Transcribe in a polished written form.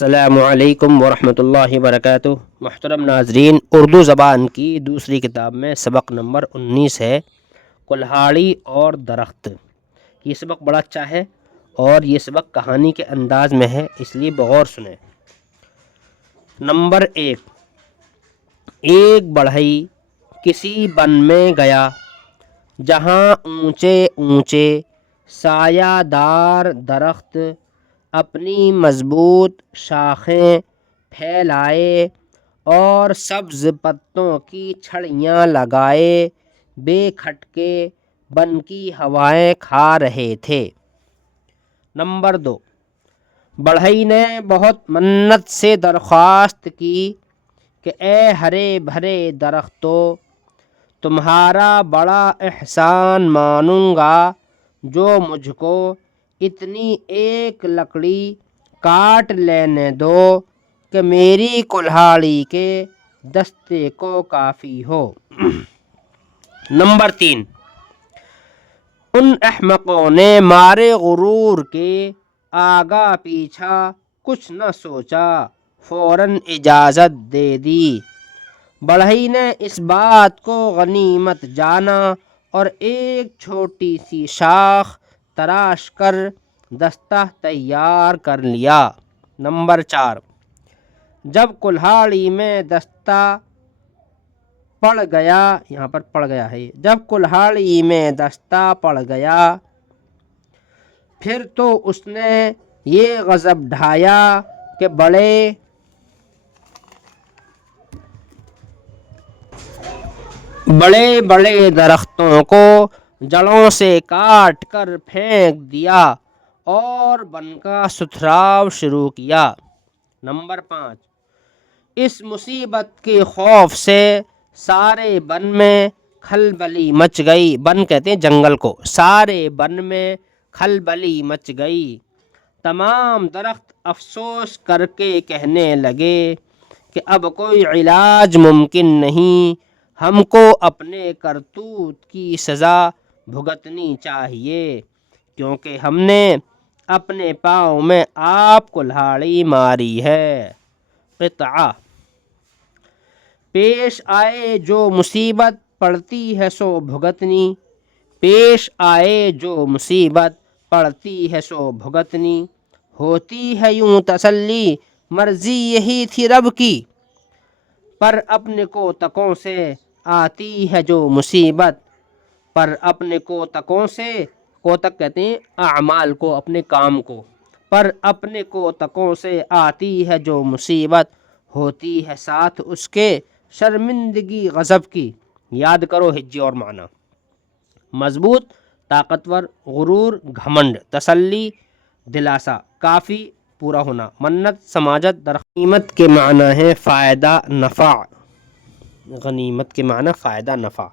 السلام علیکم ورحمۃ اللہ وبرکاتہ۔ محترم ناظرین، اردو زبان کی دوسری کتاب میں سبق نمبر 19 ہے کلہاڑی اور درخت۔ یہ سبق بڑا اچھا ہے اور یہ سبق کہانی کے انداز میں ہے، اس لیے بغور سنیں۔ نمبر 1، ایک بڑھئی کسی بن میں گیا جہاں اونچے اونچے سایہ دار درخت اپنی مضبوط شاخیں پھیلائے اور سبز پتوں کی چھڑیاں لگائے بے کھٹکے بن کی ہوائیں کھا رہے تھے۔ نمبر 2، بڑھئی نے بہت منت سے درخواست کی کہ اے ہرے بھرے درختو، تمہارا بڑا احسان مانوں گا جو مجھ کو اتنی ایک لکڑی کاٹ لینے دو کہ میری کلہاڑی کے دستے کو کافی ہو۔ نمبر 3، ان احمقوں نے مارے غرور کے آگا پیچھا کچھ نہ سوچا، فوراً اجازت دے دی۔ بڑھئی نے اس بات کو غنیمت جانا اور ایک چھوٹی سی شاخ تراش کر دستہ تیار کر لیا۔ نمبر 4، جب کلہاڑی میں دستہ پڑ گیا، یہاں پر پڑ گیا ہے، جب کلہاڑی میں دستہ پڑ گیا پھر تو اس نے یہ غضب ڈھایا کہ بڑے بڑے درختوں کو جڑوں سے کاٹ کر پھینک دیا اور بن کا ستھراؤ شروع کیا۔ نمبر 5، اس مصیبت کے خوف سے سارے بن میں کھلبلی مچ گئی۔ بن کہتے ہیں جنگل کو۔ سارے بن میں کھلبلی مچ گئی۔ تمام درخت افسوس کر کے کہنے لگے کہ اب کوئی علاج ممکن نہیں، ہم کو اپنے کرتوت کی سزا بھگتنی چاہیے کیونکہ ہم نے اپنے پاؤں میں آپ کلہاڑی ماری ہے۔ قطعہ، پیش آئے جو مصیبت پڑتی ہے سو بھگتنی، پیش آئے جو مصیبت پڑتی ہے سو بھگتنی، ہوتی ہے یوں تسلی مرضی یہی تھی رب کی، پر اپنے کوتکوں سے آتی ہے جو مصیبت، پر اپنے کوتکوں سے، کوتک کہتے ہیں اعمال کو، اپنے کام کو، پر اپنے کوتکوں سے آتی ہے جو مصیبت، ہوتی ہے ساتھ اس کے شرمندگی غضب کی۔ یاد کرو ہجے اور معنی۔ مضبوط، طاقتور، غرور، گھمنڈ، تسلی، دلاسا، کافی، پورا ہونا، منت، سماجت، غنیمت کے معنی ہے فائدہ، نفع۔ غنیمت کے معنی فائدہ، نفع۔